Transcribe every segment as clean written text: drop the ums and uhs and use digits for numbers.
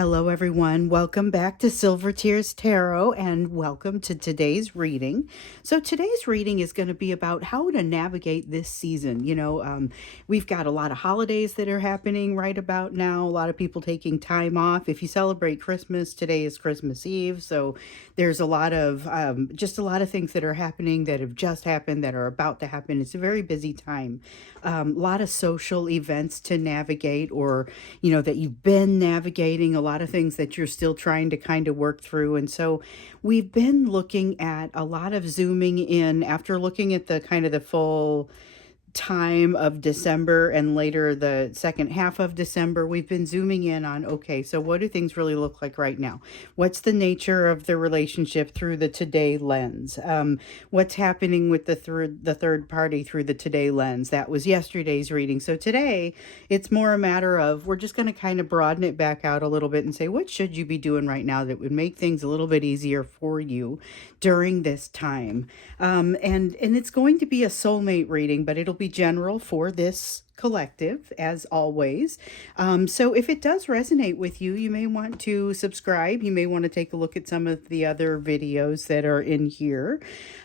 Hello, everyone. Welcome back to Silver Tears Tarot and welcome to today's reading. So, today's reading is going to be about how to navigate this season. We've got a lot of holidays that are happening right about now, a lot of people taking time off. If you celebrate Christmas, today is Christmas Eve. So, there's a lot of just a lot of things that are happening that have just happened that are about to happen. It's a very busy time. A lot of social events to navigate, or that you've been navigating, a lot of things that you're still trying to kind of work through. And so we've been looking at a lot of zooming in after looking at the kind of the full time of December and later the second half of December. We've been zooming in on, okay, so what do things really look like right now? What's the nature of the relationship through the today lens? What's happening with the third party through the today lens? That was yesterday's reading. So today it's more a matter of, we're just going to kind of broaden it back out a little bit and say, what should you be doing right now that would make things a little bit easier for you during this time? And it's going to be a soulmate reading, but it'll be general for this collective as always. So if it does resonate with you, you may want to subscribe. You may want to take a look at some of the other videos that are in here.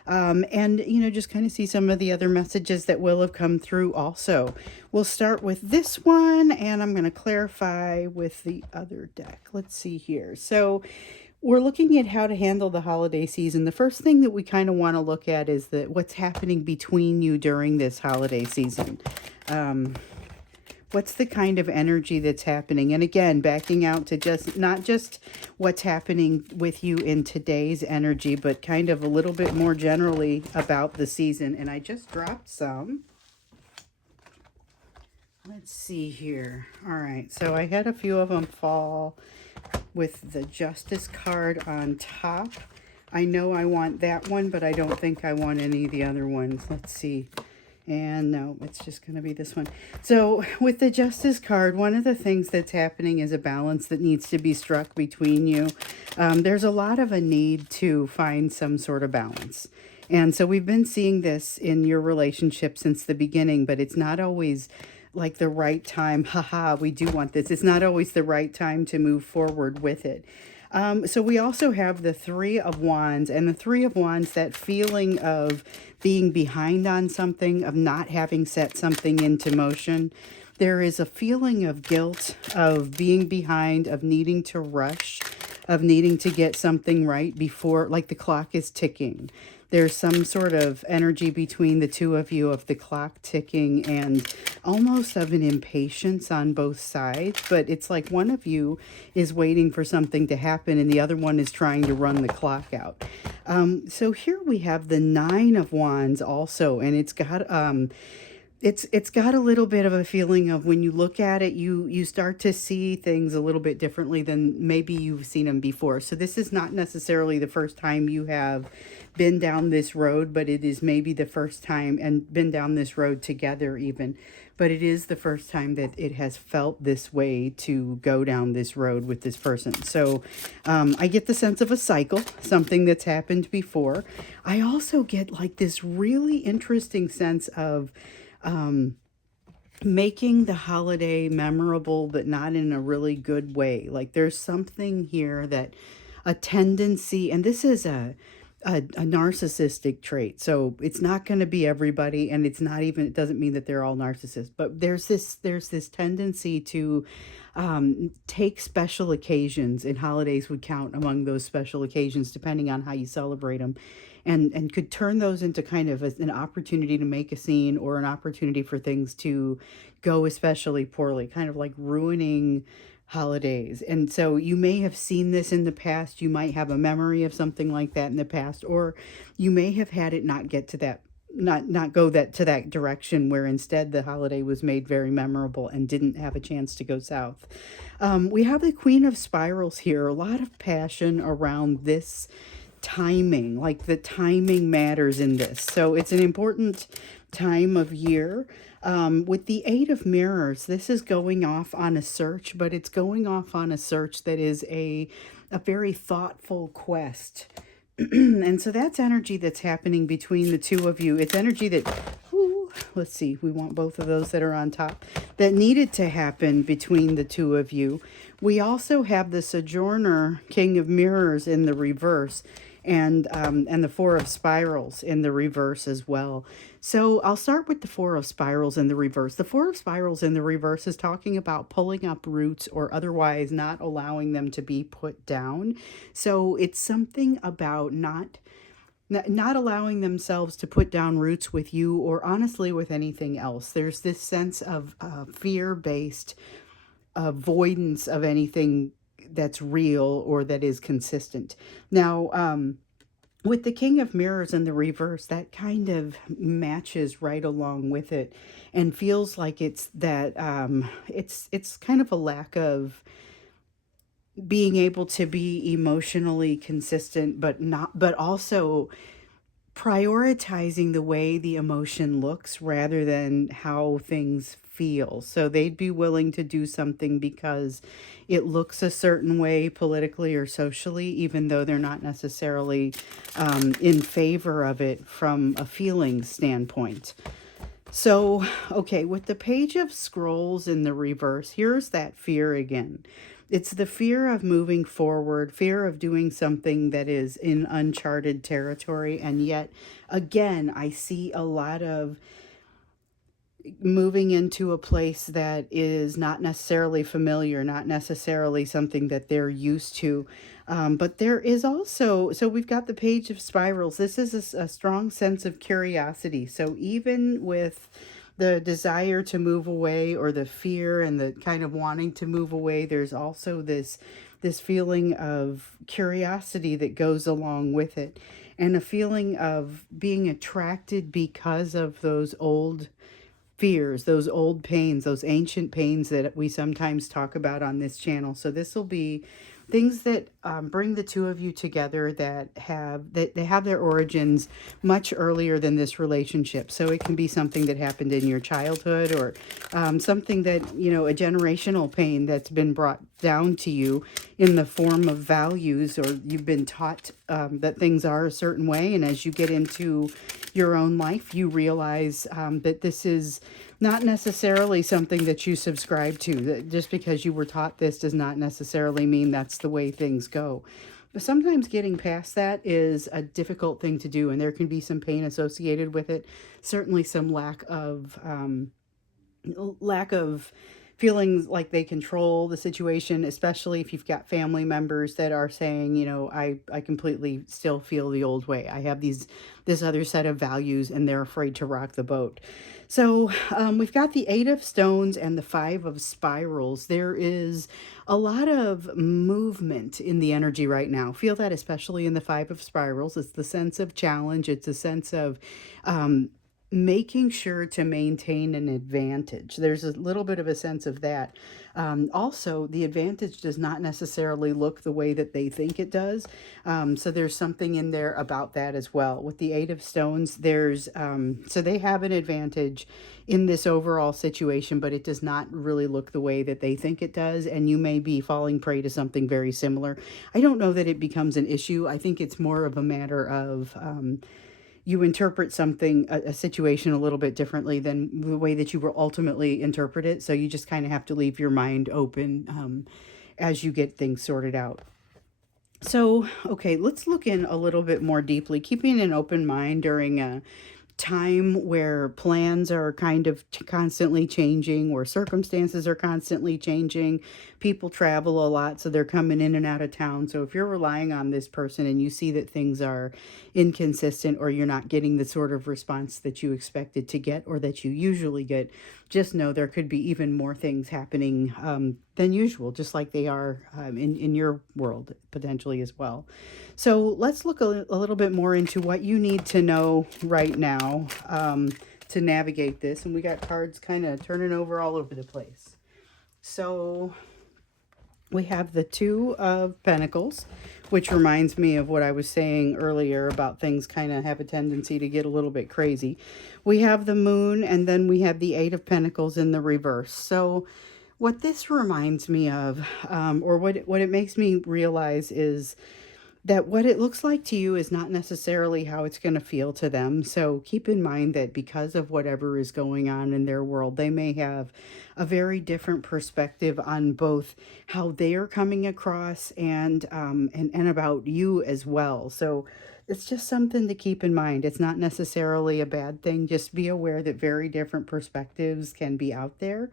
And just kind of see some of the other messages that will have come through also. We'll start with this one, and I'm going to clarify with the other deck. Let's see here. So we're looking at how to handle the holiday season. The first thing that we kind of want to look at is what's happening between you during this holiday season. What's the kind of energy that's happening? And again, backing out to not just what's happening with you in today's energy, but kind of a little bit more generally about the season. And I just dropped some. Let's see here. All right, so I had a few of them fall with the Justice card on top. I know I want that one, but I don't think I want any of the other ones. Let's see. And no, it's just going to be this one. So with the Justice card, one of the things that's happening is a balance that needs to be struck between you. There's a lot of a need to find some sort of balance. And so we've been seeing this in your relationship since the beginning, but it's not always like the right time. Haha, we do want this. It's not always the right time to move forward with it. So we also have the Three of Wands, and the Three of Wands, that feeling of being behind on something, of not having set something into motion. There is a feeling of guilt, of being behind, of needing to rush, of needing to get something right before, like the clock is ticking. There's some sort of energy between the two of you of the clock ticking and almost of an impatience on both sides. But it's like one of you is waiting for something to happen and the other one is trying to run the clock out. So here we have the Nine of Wands also, and it's got it's got a little bit of a feeling of, when you look at it, you start to see things a little bit differently than maybe you've seen them before. So this is not necessarily the first time you have been down this road, but it is maybe the first time, and been down this road together even, but it is the first time that it has felt this way to go down this road with this person. So I get the sense of a cycle, something that's happened before. I also get like this really interesting sense of making the holiday memorable, but not in a really good way. Like there's something here that a tendency, and this is a narcissistic trait. So it's not going to be everybody, and it's not even, it doesn't mean that they're all narcissists, but there's this tendency to take special occasions, and holidays would count among those special occasions depending on how you celebrate them, and could turn those into kind of an opportunity to make a scene, or an opportunity for things to go especially poorly, kind of like ruining holidays. And so you may have seen this in the past. You might have a memory of something like that in the past, or you may have had it not get to that, not go to that direction, where instead the holiday was made very memorable and didn't have a chance to go south. We have the Queen of Spirals here. A lot of passion around this timing, like the timing matters in this. So it's an important time of year. With the Eight of Mirrors, this is going off on a search, but it's going off on a search that is a very thoughtful quest. And so that's energy that's happening between the two of you. It's energy that, let's see, we want both of those that are on top, that needed to happen between the two of you. We also have the Sojourner, King of Mirrors, in the reverse, and the Four of Spirals in the reverse as well. So I'll start with the Four of Spirals in the reverse. The Four of Spirals in the reverse is talking about pulling up roots or otherwise not allowing them to be put down. So it's something about not allowing themselves to put down roots with you or honestly with anything else. There's this sense of fear-based avoidance of anything that's real or that is consistent. Now, with the King of Mirrors in the reverse, that kind of matches right along with it and feels like it's that it's kind of a lack of being able to be emotionally consistent, but also prioritizing the way the emotion looks rather than how things feel. So they'd be willing to do something because it looks a certain way politically or socially, even though they're not necessarily in favor of it from a feeling standpoint. So, okay, with the Page of Scrolls in the reverse, here's that fear again. It's the fear of moving forward, fear of doing something that is in uncharted territory. And yet, again, I see a lot of moving into a place that is not necessarily familiar, not necessarily something that they're used to. But there is also, so we've got the Page of Spirals. This is a strong sense of curiosity. So even with the desire to move away or the fear and the kind of wanting to move away, there's also this feeling of curiosity that goes along with it, and a feeling of being attracted because of those old fears, those old pains, those ancient pains that we sometimes talk about on this channel. So this will be things that bring the two of you together that they have their origins much earlier than this relationship. So it can be something that happened in your childhood or something that, you know, a generational pain that's been brought down to you in the form of values, or you've been taught that things are a certain way. And as you get into your own life, you realize that this is not necessarily something that you subscribe to. That just because you were taught this does not necessarily mean that's the way things go. But sometimes getting past that is a difficult thing to do, and there can be some pain associated with it. Certainly some lack of feeling like they control the situation, especially if you've got family members that are saying, you know, I completely still feel the old way. I have this other set of values, and they're afraid to rock the boat. So we've got the Eight of Stones and the Five of Spirals. There is a lot of movement in the energy right now. Feel that especially in the Five of Spirals. It's the sense of challenge. It's a sense of making sure to maintain an advantage. There's a little bit of a sense of that. Also, the advantage does not necessarily look the way that they think it does. So there's something in there about that as well. With the Eight of Stones, there's so they have an advantage in this overall situation, but it does not really look the way that they think it does. And you may be falling prey to something very similar. I don't know that it becomes an issue. I think it's more of a matter of you interpret something, a situation a little bit differently than the way that you will ultimately interpret it. So you just kind of have to leave your mind open as you get things sorted out. So, okay, let's look in a little bit more deeply, keeping an open mind during a time where plans are kind of constantly changing, or circumstances are constantly changing. People travel a lot, so they're coming in and out of town. So if you're relying on this person and you see that things are inconsistent, or you're not getting the sort of response that you expected to get or that you usually get, just know there could be even more things happening than usual, just like they are in your world potentially as well. So let's look a little bit more into what you need to know right now to navigate this. And we got cards kind of turning over all over the place. So we have the Two of Pentacles, which reminds me of what I was saying earlier about things kind of have a tendency to get a little bit crazy. We have the Moon, and then we have the Eight of Pentacles in the reverse. So what this reminds me of, or what it makes me realize, is that what it looks like to you is not necessarily how it's going to feel to them. So keep in mind that because of whatever is going on in their world, they may have a very different perspective on both how they are coming across and about you as well. So it's just something to keep in mind. It's not necessarily a bad thing. Just be aware that very different perspectives can be out there,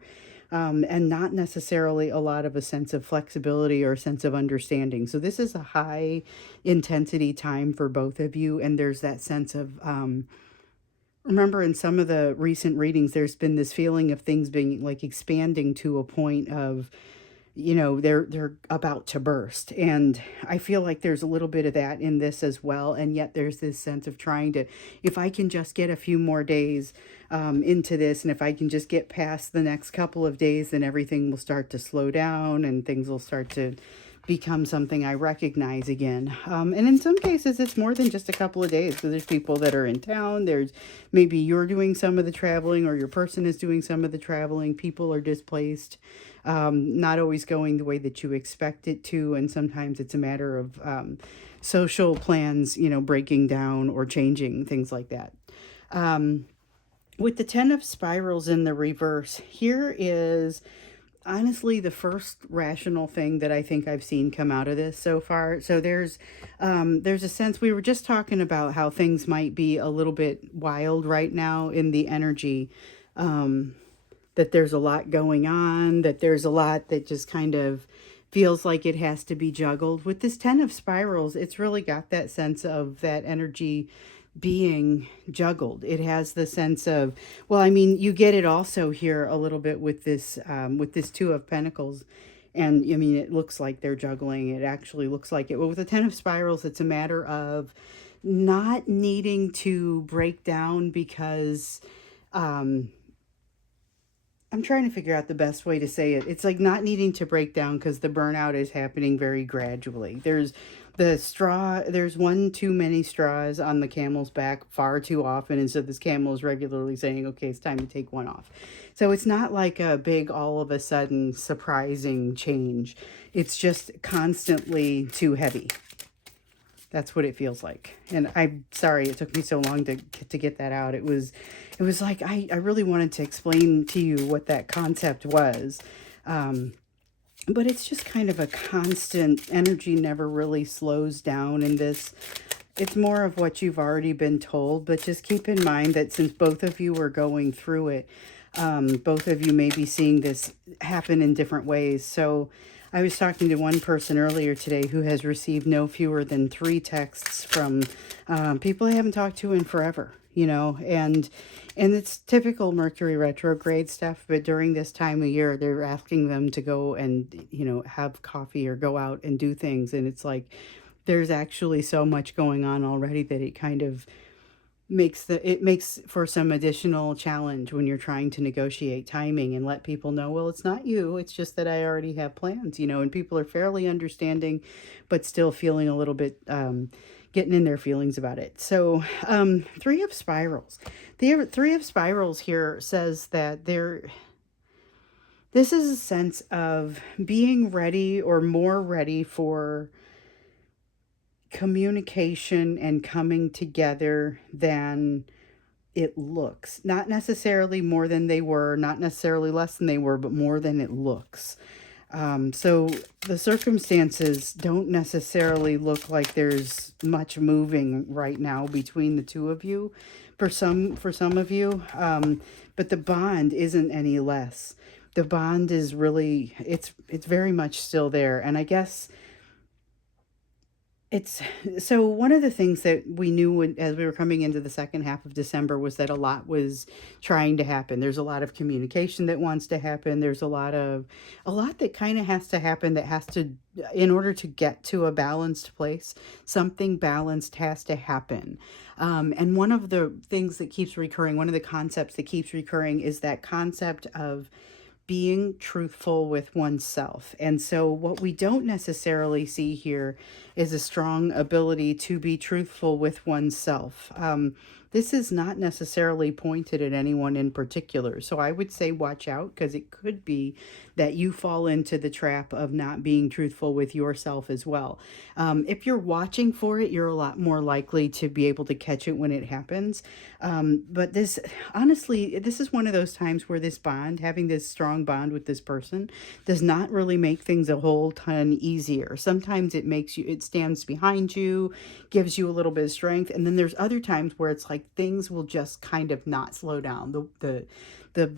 and not necessarily a lot of a sense of flexibility or a sense of understanding. So this is a high intensity time for both of you, and there's that sense of remember in some of the recent readings, there's been this feeling of things being like expanding to a point of, they're about to burst, and I feel like there's a little bit of that in this as well. And yet there's this sense of trying to, if I can just get a few more days into this, and if I can just get past the next couple of days, then everything will start to slow down and things will start to become something I recognize again. And in some cases, it's more than just a couple of days, because there's people that are in town. There's maybe you're doing some of the traveling, or your person is doing some of the traveling. People are displaced, not always going the way that you expect it to. And sometimes it's a matter of social plans, breaking down or changing, things like that. With the 10 of Spirals in the reverse, here is honestly the first rational thing that I think I've seen come out of this so far. So there's a sense, we were just talking about how things might be a little bit wild right now in the energy, that there's a lot going on, that there's a lot that just kind of feels like it has to be juggled. With this 10 of Spirals, it's really got that sense of that energy being juggled. It has the sense of, well, I mean, you get it also here a little bit with this 2 of Pentacles. And I mean, it looks like they're juggling. It actually looks like it. Well, with the 10 of Spirals, it's a matter of not needing to break down because, I'm trying to figure out the best way to say it. It's like not needing to break down because the burnout is happening very gradually. There's one too many straws on the camel's back far too often. And so this camel is regularly saying, okay, it's time to take one off. So it's not like a big, all of a sudden surprising change. It's just constantly too heavy. That's what it feels like. And I'm sorry it took me so long to get that out. It was like I really wanted to explain to you what that concept was. But it's just kind of a constant energy, never really slows down in this. It's more of what you've already been told, but just keep in mind that since both of you are going through it, both of you may be seeing this happen in different ways. So I was talking to one person earlier today who has received no fewer than 3 texts from people they haven't talked to in forever, and it's typical Mercury retrograde stuff. But during this time of year, they're asking them to go and, have coffee or go out and do things. And it's like there's actually so much going on already that it kind of makes for some additional challenge when you're trying to negotiate timing and let people know, well, it's not you, it's just that I already have plans, and people are fairly understanding, but still feeling a little bit, getting in their feelings about it. So 3 of Spirals. The 3 of Spirals here says that this is a sense of being ready or more ready for communication and coming together than it looks. Not necessarily more than they were, not necessarily less than they were, but more than it looks. So the circumstances don't necessarily look like there's much moving right now between the 2 of you. For some of you, but the bond isn't any less. The bond is really, it's very much still there. And I guess so one of the things that we knew as we were coming into the second half of December was that a lot was trying to happen. There's a lot of communication that wants to happen. There's a lot that kind of has to happen, that has to, in order to get to a balanced place, something balanced has to happen. And one of the things that keeps recurring, one of the concepts that keeps recurring is that concept of being truthful with oneself. And so what we don't necessarily see here is a strong ability to be truthful with oneself. This is not necessarily pointed at anyone in particular. So I would say watch out, because it could be that you fall into the trap of not being truthful with yourself as well. If you're watching for it, you're a lot more likely to be able to catch it when it happens. But this, honestly, this is one of those times where this bond, having this strong bond with this person, does not really make things a whole ton easier. Sometimes it makes you, it stands behind you, gives you a little bit of strength. And then there's other times where it's like things will just kind of not slow down. The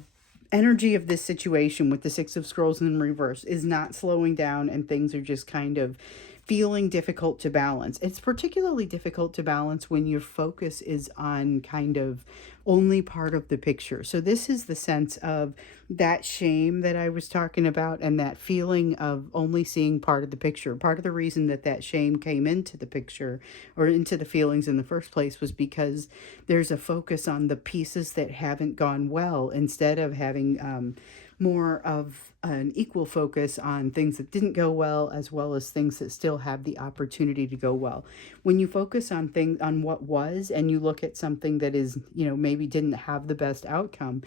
energy of this situation with the Six of Scrolls in reverse is not slowing down, and things are just kind of feeling difficult to balance. It's particularly difficult to balance when your focus is on kind of only part of the picture. So this is the sense of that shame that I was talking about, and that feeling of only seeing part of the picture. Part of the reason that that shame came into the picture or into the feelings in the first place was because there's a focus on the pieces that haven't gone well, instead of having more of an equal focus on things that didn't go well as things that still have the opportunity to go well. When you focus on things, on what was, and you look at something that is, maybe didn't have the best outcome,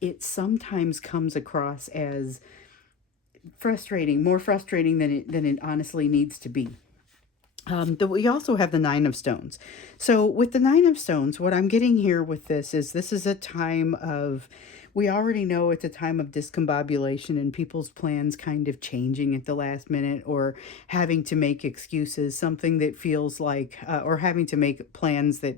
it sometimes comes across as frustrating, more frustrating than it honestly needs to be. We also have the Nine of Stones. So with the Nine of Stones, what I'm getting here with this is a time of, we already know it's a time of discombobulation and people's plans kind of changing at the last minute, or having to make excuses, something that feels like, or having to make plans that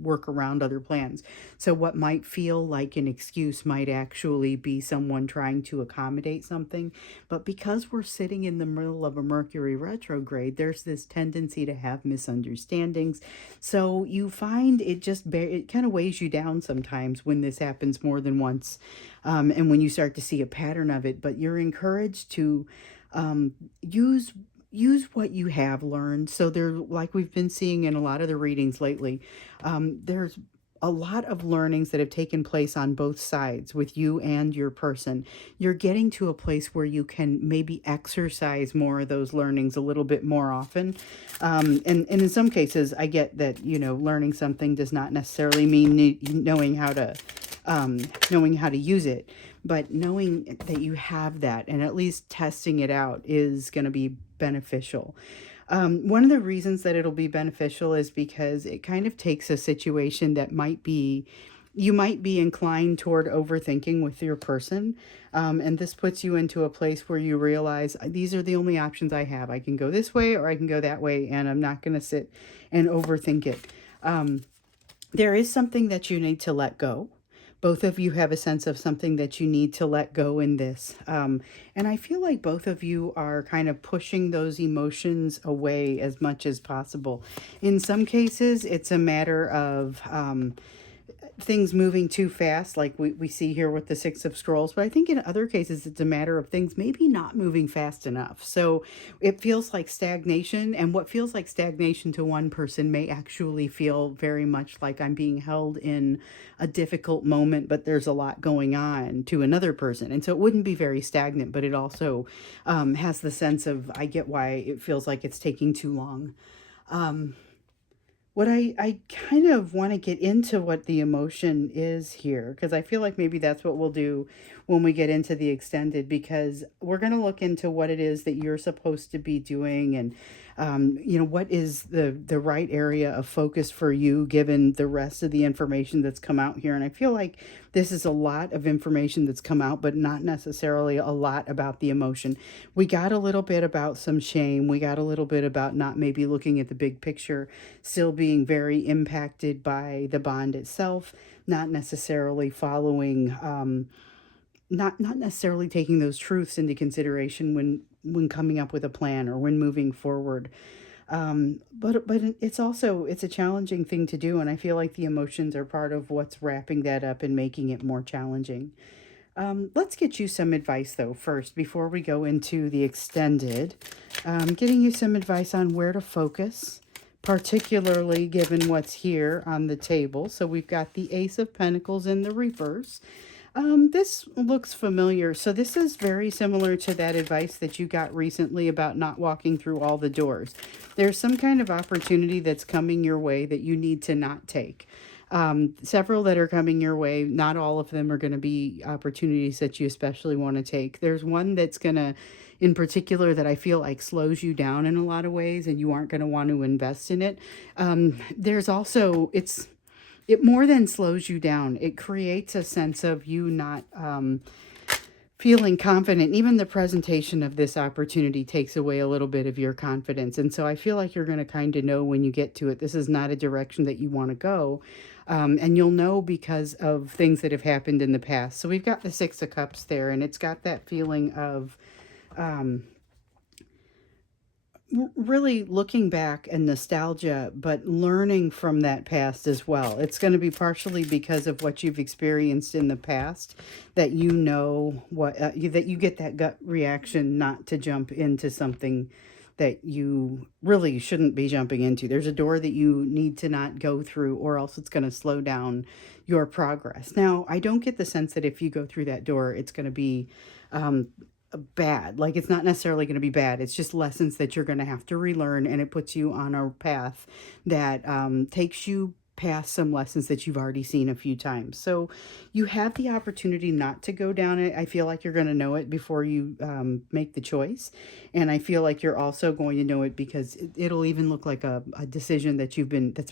work around other plans. So what might feel like an excuse might actually be someone trying to accommodate something. But because we're sitting in the middle of a Mercury retrograde, there's this tendency to have misunderstandings. So you find it it kind of weighs you down sometimes when this happens more than once. And when you start to see a pattern of it, but you're encouraged to use what you have learned. So there, like we've been seeing in a lot of the readings lately, there's a lot of learnings that have taken place on both sides with you and your person. You're getting to a place where you can maybe exercise more of those learnings a little bit more often. And in some cases, I get that, learning something does not necessarily mean knowing how to use it, but knowing that you have that and at least testing it out is going to be beneficial. One of the reasons that it'll be beneficial is because it kind of takes a situation that you might be inclined toward overthinking with your person. And this puts you into a place where you realize these are the only options I have. I can go this way or I can go that way, and I'm not going to sit and overthink it. There is something that you need to let go. Both of you have a sense of something that you need to let go in this. And I feel like both of you are kind of pushing those emotions away as much as possible. In some cases, it's a matter of things moving too fast, like we see here with the Six of Scrolls. But I think in other cases, it's a matter of things maybe not moving fast enough. So it feels like stagnation, and what feels like stagnation to one person may actually feel very much like I'm being held in a difficult moment, but there's a lot going on to another person. And so it wouldn't be very stagnant, but it also has the sense of, I get why it feels like it's taking too long. What I kind of want to get into what the emotion is here, because I feel like maybe that's what we'll do when we get into the extended, because we're going to look into what it is that you're supposed to be doing, and what is the right area of focus for you given the rest of the information that's come out here. And I feel like this is a lot of information that's come out, but not necessarily a lot about the emotion. We got a little bit about some shame. We got a little bit about not maybe looking at the big picture, still being very impacted by the bond itself, not necessarily following, not necessarily taking those truths into consideration when coming up with a plan or when moving forward. But it's a challenging thing to do, and I feel like the emotions are part of what's wrapping that up and making it more challenging. Let's get you some advice though first before we go into the extended. Getting you some advice on where to focus, particularly given what's here on the table. So we've got the Ace of Pentacles in the reverse. This looks familiar. So this is very similar to that advice that you got recently about not walking through all the doors. There's some kind of opportunity that's coming your way that you need to not take. Several that are coming your way. Not all of them are going to be opportunities that you especially want to take. There's one that's going to, in particular, that I feel like slows you down in a lot of ways and you aren't going to want to invest in it. There's also, it more than slows you down. It creates a sense of you not feeling confident. Even the presentation of this opportunity takes away a little bit of your confidence. And so I feel like you're going to kind of know when you get to it, this is not a direction that you want to go. And you'll know because of things that have happened in the past. So we've got the Six of Cups there, and it's got that feeling of really looking back and nostalgia, but learning from that past as well. It's going to be partially because of what you've experienced in the past that you know that you get that gut reaction not to jump into something that you really shouldn't be jumping into. There's a door that you need to not go through, or else it's going to slow down your progress. Now, I don't get the sense that if you go through that door, it's going to be bad. Like, it's not necessarily going to be bad. It's just lessons that you're going to have to relearn, and it puts you on a path that takes you past some lessons that you've already seen a few times. So you have the opportunity not to go down it. I feel like you're going to know it before you make the choice. And I feel like you're also going to know it because it'll even look like a decision that's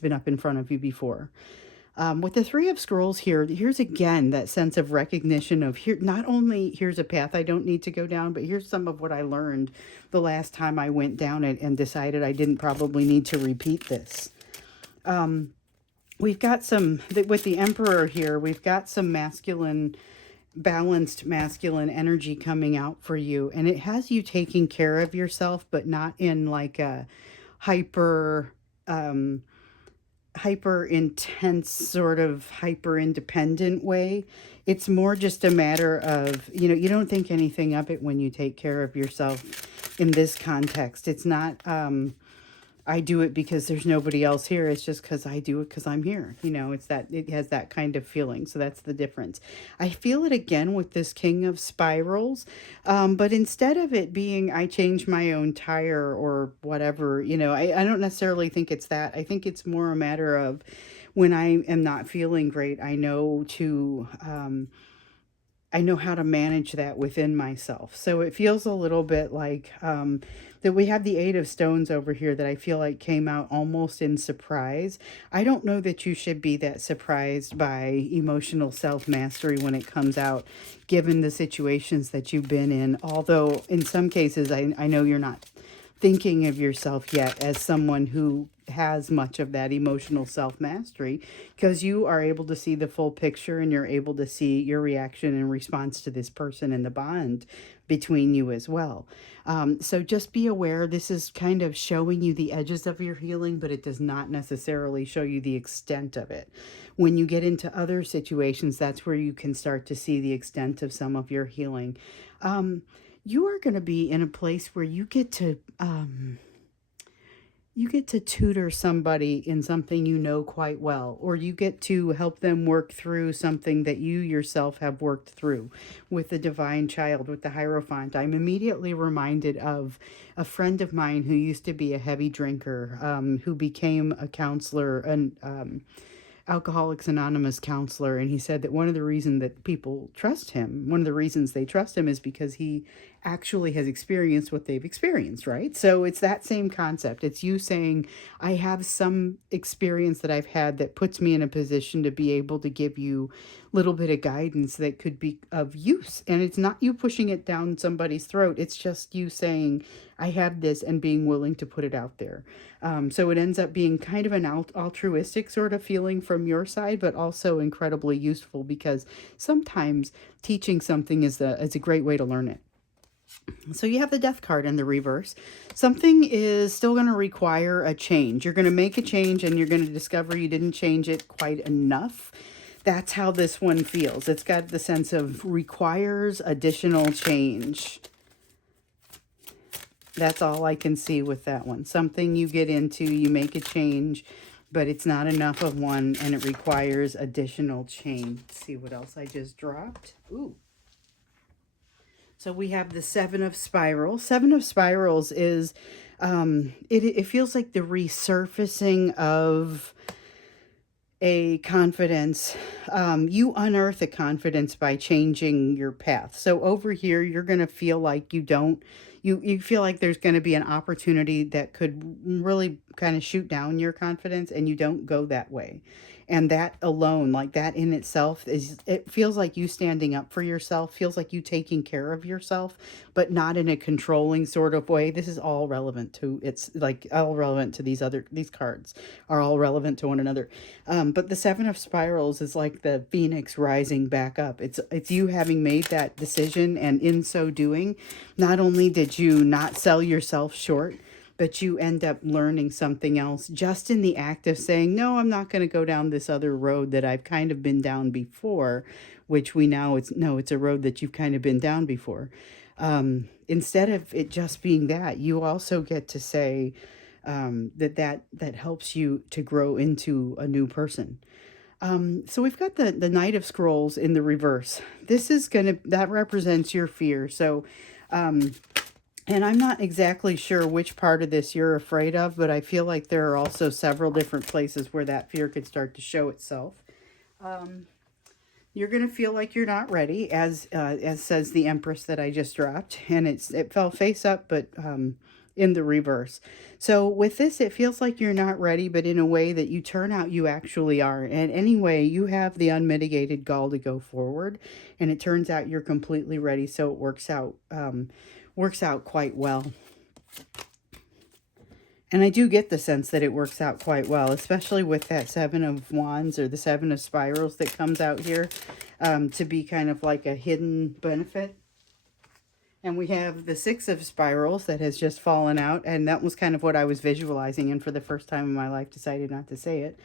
been up in front of you before. With the Three of Scrolls here, here's again that sense of recognition of here, not only here's a path I don't need to go down, but here's some of what I learned the last time I went down it and decided I didn't probably need to repeat this. We've got with the Emperor here, we've got some balanced masculine energy coming out for you. And it has you taking care of yourself, but not in like a hyper intense sort of hyper independent way. It's more just a matter of, you don't think anything of it when you take care of yourself in this context. It's not I do it because there's nobody else here. It's just because I do it because I'm here. It has that kind of feeling. So that's the difference. I feel it again with this King of Spirals. But instead of it being, I change my own tire or whatever, I don't necessarily think it's that. I think it's more a matter of when I am not feeling great, I know how to manage that within myself. So it feels a little bit like that we have the Eight of Stones over here that I feel like came out almost in surprise. I don't know that you should be that surprised by emotional self-mastery when it comes out, given the situations that you've been in. Although in some cases, I know you're not thinking of yourself yet as someone who has much of that emotional self-mastery, because you are able to see the full picture and you're able to see your reaction and response to this person and the bond between you as well. So just be aware, this is kind of showing you the edges of your healing, but it does not necessarily show you the extent of it. When you get into other situations, that's where you can start to see the extent of some of your healing. You are going to be in a place where you get to tutor somebody in something you know quite well, or you get to help them work through something that you yourself have worked through. With the Divine Child, with the Hierophant, I'm immediately reminded of a friend of mine who used to be a heavy drinker, who became a counselor, and Alcoholics Anonymous counselor, and he said that one of the reasons that people trust him, one of the reasons they trust him is because he actually has experienced what they've experienced, right? So it's that same concept. It's you saying, I have some experience that I've had that puts me in a position to be able to give you a little bit of guidance that could be of use. And it's not you pushing it down somebody's throat. It's just you saying, I have this, and being willing to put it out there. So it ends up being kind of an altruistic sort of feeling from your side, but also incredibly useful, because sometimes teaching something is a great way to learn it. So you have the Death card in the reverse. Something is still going to require a change. You're going to make a change and you're going to discover you didn't change it quite enough. That's how this one feels. It's got the sense of requires additional change. That's all I can see with that one. Something you get into, you make a change, but it's not enough of one and it requires additional change. Let's see what else I just dropped. Ooh. So we have the Seven of Spirals. Seven of Spirals is, it feels like the resurfacing of a confidence. You unearth a confidence by changing your path. So over here, you're going to feel like you feel like there's going to be an opportunity that could really kind of shoot down your confidence, and you don't go that way. And that alone, like that in itself, it feels like you standing up for yourself, feels like you taking care of yourself, but not in a controlling sort of way. This is all relevant to, it's like all relevant to these cards are all relevant to one another. But the Seven of Spirals is like the phoenix rising back up. It's you having made that decision, and in so doing, not only did you not sell yourself short, but you end up learning something else just in the act of saying, no, I'm not going to go down this other road that I've kind of been down before, which we now, it's no, it's a road that you've kind of been down before. Instead of it just being that, you also get to say that helps you to grow into a new person. So we've got the Knight of Scrolls in the reverse. This is that represents your fear. So, and I'm not exactly sure which part of this you're afraid of, but I feel like there are also several different places where that fear could start to show itself. You're going to feel like you're not ready, as says the Empress that I just dropped, and it fell face up, but in the reverse. So with this, it feels like you're not ready, but in a way that you turn out you actually are. And anyway, you have the unmitigated gall to go forward, and it turns out you're completely ready. So it works out quite well. And I do get the sense that it works out quite well, especially with that Seven of Wands or the Seven of Spirals that comes out here to be kind of like a hidden benefit. And we have the Six of Spirals that has just fallen out, and that was kind of what I was visualizing, and for the first time in my life decided not to say it.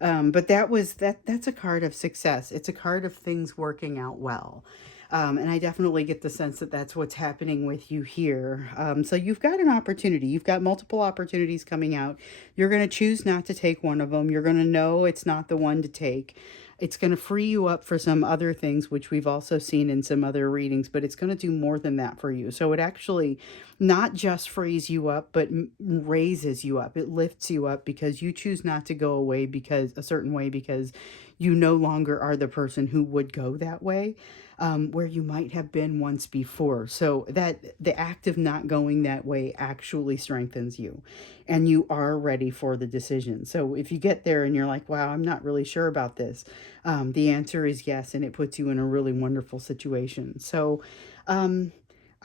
But that's a card of success. It's a card of things working out well. And I definitely get the sense that that's what's happening with you here. So you've got an opportunity. You've got multiple opportunities coming out. You're going to choose not to take one of them. You're going to know it's not the one to take. It's going to free you up for some other things, which we've also seen in some other readings, but it's going to do more than that for you. So it actually not just frees you up, but raises you up. It lifts you up because you choose not to go away because a certain way, because you no longer are the person who would go that way. Where you might have been once before. So that the act of not going that way actually strengthens you, and you are ready for the decision. So if you get there and you're like, wow, I'm not really sure about this, the answer is yes, and it puts you in a really wonderful situation. So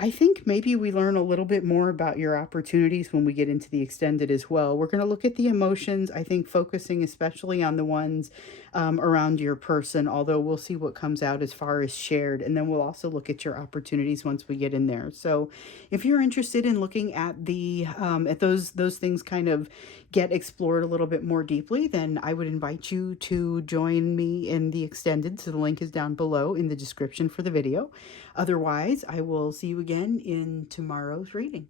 I think maybe we learn a little bit more about your opportunities when we get into the extended as well. We're going to look at the emotions, I think focusing especially on the ones around your person, although we'll see what comes out as far as shared. And then we'll also look at your opportunities once we get in there. So if you're interested in looking at at those things kind of get explored a little bit more deeply, then I would invite you to join me in the extended. So the link is down below in the description for the video. Otherwise, I will see you again in tomorrow's reading.